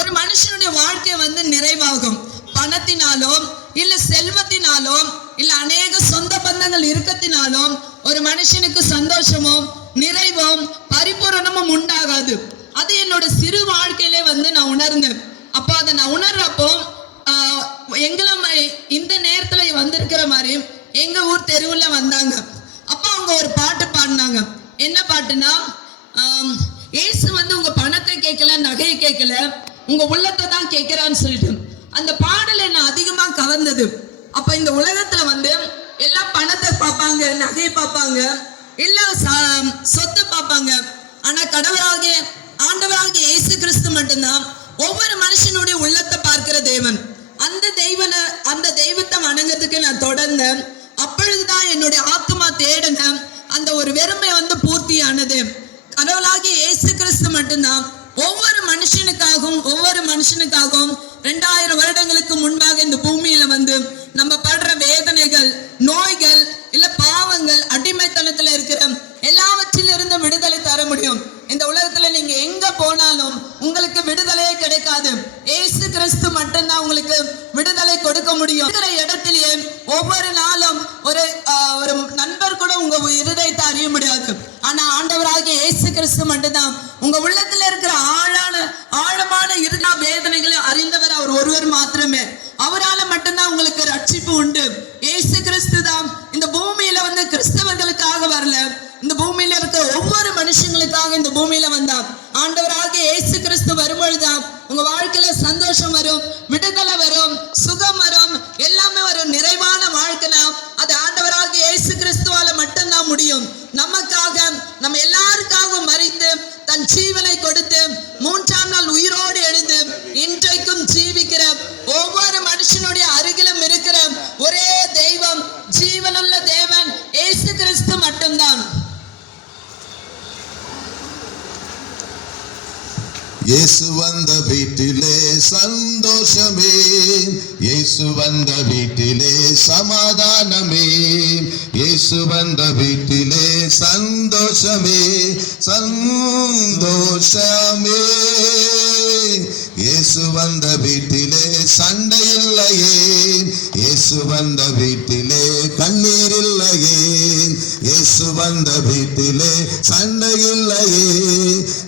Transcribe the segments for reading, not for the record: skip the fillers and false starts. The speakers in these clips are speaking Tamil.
ஒரு மனுஷனுடைய வாழ்க்கை நிறைவாகும். பணத்தினாலோ இல்ல செல்வத்தினாலோ இல்ல அநேக சொந்த பந்தங்கள் இருக்கத்தினாலும் ஒரு மனுஷனுக்கு சந்தோஷமும் நிறைவும் பரிபூரணமும் உண்டாகாது. அது என்னோட சிறு வாழ்க்கையிலே நான் உணர்ந்தேன். அப்போ அதை நான் உணர்றப்போ எங்களை இந்த நேரத்துல வந்திருக்கிற மாதிரி எங்க ஊர் தெருவுல வந்தாங்க. அப்போ அவங்க ஒரு பாட்டு பாடினாங்க. என்ன பாட்டுனா, ஏசு உங்க பணத்தை கேட்கல, நகையை கேட்கல, உங்க உள்ளத்தை தான் கேட்கிறான்னு சொல்லிட்டு அந்த பாடல் என்ன அதிகமா கவர்ந்தது. அப்ப இந்த உலகத்துல எல்லாம் பணத்தை பார்ப்பாங்க, நகையை பார்ப்பாங்க, எல்லாம் சொத்தை பார்ப்பாங்க. ஆனா கடவுளாகிய ஆண்டவராகிய இயேசு கிறிஸ்து மட்டும்தான் ஒவ்வொரு மனுஷனுடைய உள்ளத்தை பார்க்கிற தேவன். அந்த தெய்வத்தை வணங்கிறதுக்கு நான் தொடர்ந்தேன். அப்பொழுதுதான் என்னுடைய ஆத்மா தேடின அந்த ஒரு வெறுமை பூர்த்தியானது. கடவுளாகிய இயேசு கிறிஸ்து மட்டும்தான் ஒவ்வொரு மனுஷனுக்காகவும் 2000 வருடங்களுக்கு முன்பாக இந்த பூமியில நம்ம படுற வேதனைகள், நோய்கள், இல்ல பாவங்கள், அடிமைத்தனத்துல இருக்கிற எல்லாவற்றிலிருந்து விடுதலை தர முடியும். இந்த உலகத்துல நீங்க எங்க போனாலும் உங்களுக்கு விடுதலையே கிடைக்காது. இயேசு கிறிஸ்து மட்டும்தான் உங்களுக்கு விடுதலை கொடுக்க முடியும். இருக்கிற இடத்திலேயே ஒவ்வொரு நாளும் ஒரு நண்பர் கூட உங்க இருதயத்தை அறிய முடியாது. ஆனா ஆண்டவராகிய இயேசு கிறிஸ்து மட்டும்தான் உங்க உள்ளத்துல இருக்கிற ஆழமான இருதய வேதனைகளை அறிந்தவர் அவர் ஒருவர் மாத்திரமே. அவரால மட்டும்தான் உங்களுக்கு ரட்சிப்பு உண்டு. இயேசு கிறிஸ்து தான் இந்த பூமியில கிறிஸ்தவர்களுக்காக வரல, இந்த பூமியில இருக்க ஒவ்வொரு மனுஷங்களுக்காக இந்த பூமியில வந்தார். ஆண்டவராகிய இயேசு கிறிஸ்து வரும்பொழுதுதான் உங்க வாழ்க்கையில சந்தோஷம் வரும், விடுதலை வரும், சுகம் வரும், எல்லாமே வரும். நிறைவான வாழ்க்கைனா அது ஆண்டவராகிய இயேசு கிறிஸ்துவால மட்டும்தான் முடியும். நமக்காக, நம்ம எல்லாருக்காகவும் மரித்து தன் ஜீவனை கொடுத்து 3ஆம் நாள் உயிரோடு எழுந்து இன்றைக்கும் ஜீவிக்கிற ஒவ்வொரு மனுஷனுடைய அருகிலும் இருக்கிற ஒரே தெய்வம், ஜீவனுள்ள தேவன் இயேசு கிறிஸ்து மட்டும்தான். இயேசு வந்த வீட்டிலே சந்தோஷமே, இயேசு வந்த வீட்டிலே சமாதானமே, இயேசு வந்த வீட்டிலே சந்தோஷமே, சந்தோஷமே. இயேசு வந்த வீட்டிலே சண்டை இல்லையே, இயேசு வந்த வீட்டிலே கண்ணீர் இல்லையே, இயேசு வந்த வீட்டிலே சண்டை இல்லையே,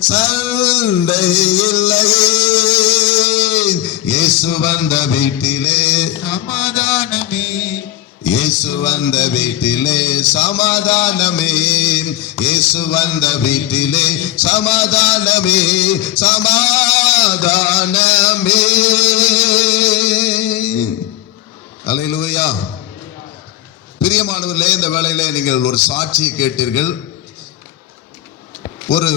சண்டை இல்லையே. இயேசு வந்த வீட்டிலே சமாதானமே, இயேசு வந்த வீட்டிலே சமாதானமே, இயேசு வந்த வீட்டிலே சமாதானமே, சமாதானமே. அல்லேலூயா. பிரியமானவர்களே, இந்த வேளையிலே நீங்கள் ஒரு சாட்சியை கேட்டீர்கள். ஒரு